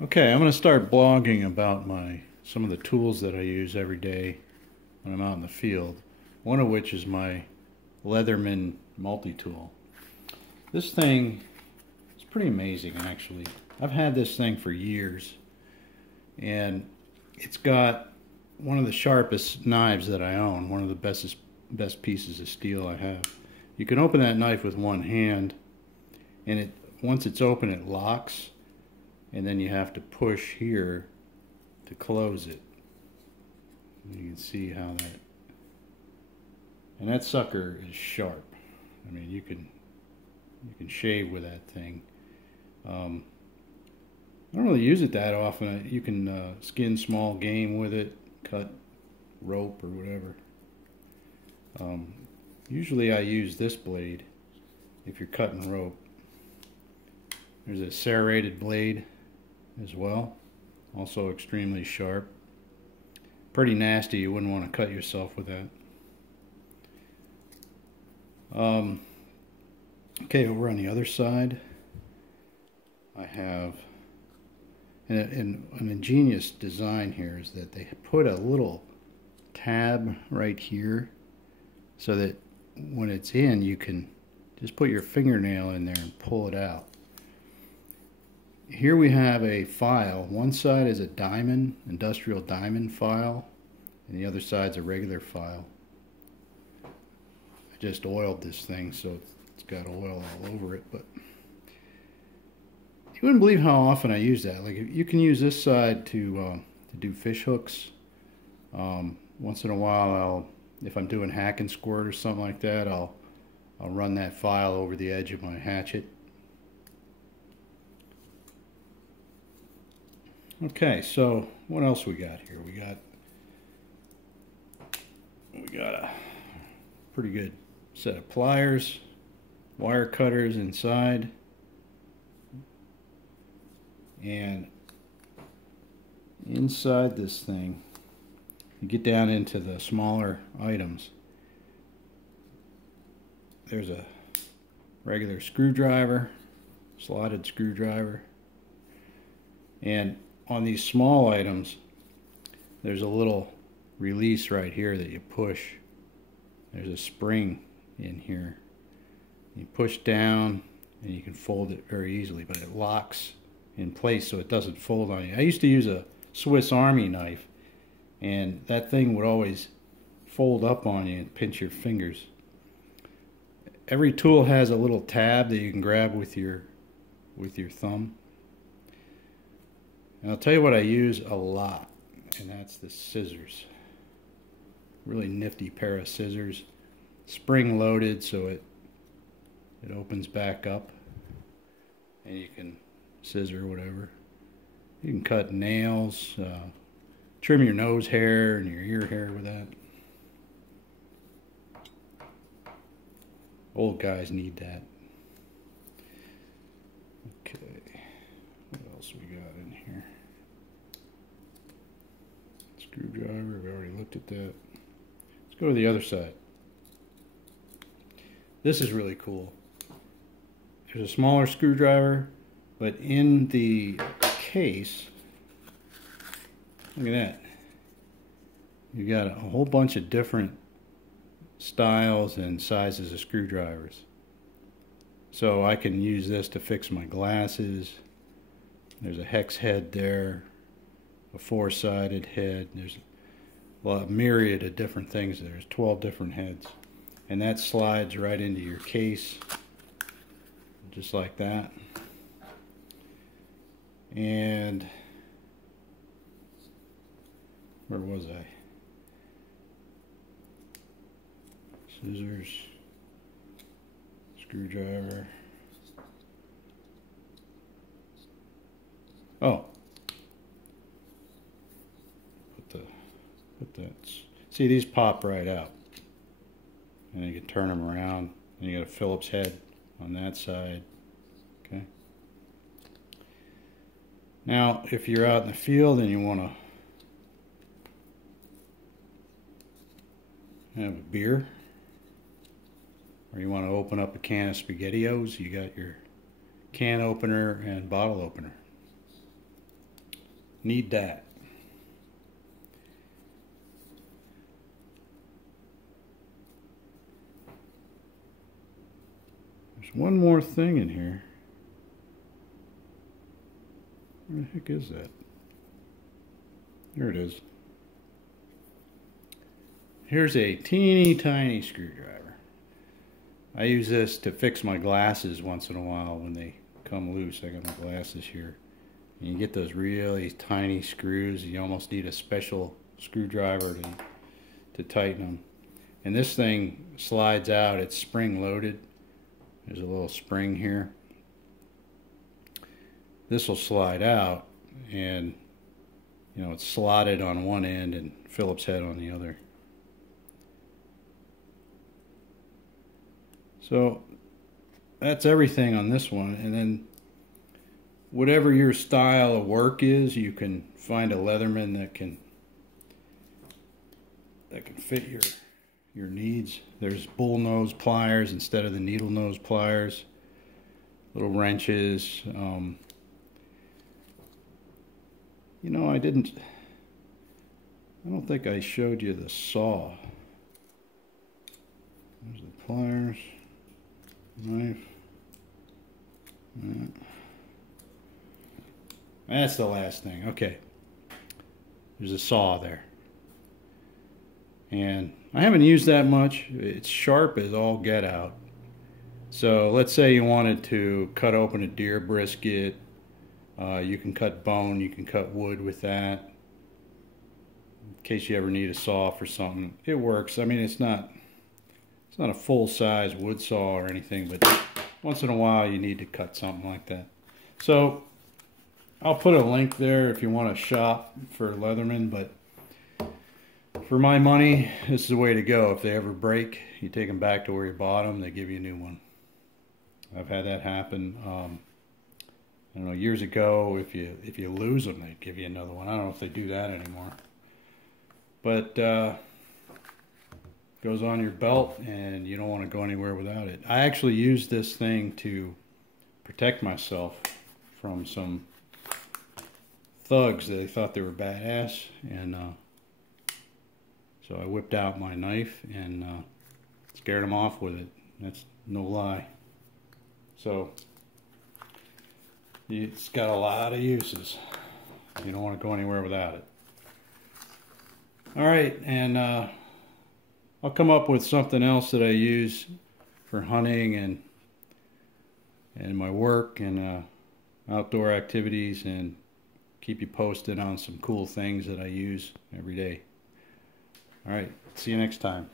Okay, I'm going to start blogging about some of the tools that I use every day when I'm out in the field. One of which is my Leatherman Multi-Tool. This thing is pretty amazing, actually. I've had this thing for years, and it's got one of the sharpest knives that I own, one of the best pieces of steel I have. You can open that knife with one hand, and once it's open, it locks. And then you have to push here to close it. You can see how and that sucker is sharp. I mean, you can shave with that thing. I don't really use it that often. You can skin small game with it, cut rope or whatever. Usually I use this blade if you're cutting rope. There's a serrated blade as well, also extremely sharp. Pretty nasty. You wouldn't want to cut yourself with that. Okay, over on the other side I have an ingenious design here is that they put a little tab right here so that when it's in, you can just put your fingernail in there and pull it out. Here we have a file. One side is a diamond, industrial diamond file, and the other side's a regular file. I just oiled this thing, so it's got oil all over it, but you wouldn't believe how often I use that. Like, you can use this side to do fish hooks. Once in a while, if I'm doing hack and squirt or something like that, I'll run that file over the edge of my hatchet. Okay, so what else we got here? We got a pretty good set of pliers, wire cutters inside, and inside this thing, you get down into the smaller items. There's a regular screwdriver, slotted screwdriver, and on these small items, there's a little release right here that you push. There's a spring in here. You push down and you can fold it very easily, but it locks in place so it doesn't fold on you. I used to use a Swiss Army knife, and that thing would always fold up on you and pinch your fingers. Every tool has a little tab that you can grab with your thumb. And I'll tell you what I use a lot, and that's the scissors. Really nifty pair of scissors, spring loaded, so it opens back up, and you can scissor whatever. You can cut nails, trim your nose hair and your ear hair with that. Old guys need that. Okay. What else we got in here? Screwdriver, we already looked at that. Let's go to the other side. This is really cool. There's a smaller screwdriver, but in the case, look at that. You got a whole bunch of different styles and sizes of screwdrivers. So I can use this to fix my glasses. There's a hex head there, a four-sided head. There's a myriad of different things. There's 12 different heads. And that slides right into your case, just like that. And where was I? Scissors, screwdriver. Oh, put that. See, these pop right out, and you can turn them around. And you got a Phillips head on that side. Okay. Now, if you're out in the field and you want to have a beer, or you want to open up a can of SpaghettiOs, you got your can opener and bottle opener. Need that. There's one more thing in here. Where the heck is that? There it is. Here's a teeny tiny screwdriver. I use this to fix my glasses once in a while when they come loose. I got my glasses here. And you get those really tiny screws. You almost need a special screwdriver to tighten them. And this thing slides out. It's spring loaded. There's a little spring here. This will slide out, and you know, it's slotted on one end and Phillips head on the other. So that's everything on this one. And then whatever your style of work is, you can find a Leatherman that can fit your needs. There's bull nose pliers instead of the needle nose pliers, little wrenches. You know, I don't think I showed you the saw. There's the pliers, knife. That's the last thing. Okay. There's a saw there. And I haven't used that much. It's sharp as all get out. So let's say you wanted to cut open a deer brisket. You can cut bone, you can cut wood with that. In case you ever need a saw for something, it works. I mean, it's not a full-size wood saw or anything, but once in a while you need to cut something like that. So I'll put a link there if you want to shop for Leatherman, but for my money, this is the way to go. If they ever break, you take them back to where you bought them, they give you a new one. I've had that happen. I don't know, years ago, if you lose them, they give you another one. I don't know if they do that anymore. But goes on your belt, and you don't want to go anywhere without it. I actually used this thing to protect myself from some thugs. They thought they were badass, and so I whipped out my knife and scared them off with it. That's no lie. So it's got a lot of uses. You don't want to go anywhere without it. All right, and I'll come up with something else that I use for hunting and my work and outdoor activities, and keep you posted on some cool things that I use every day. All right, see you next time.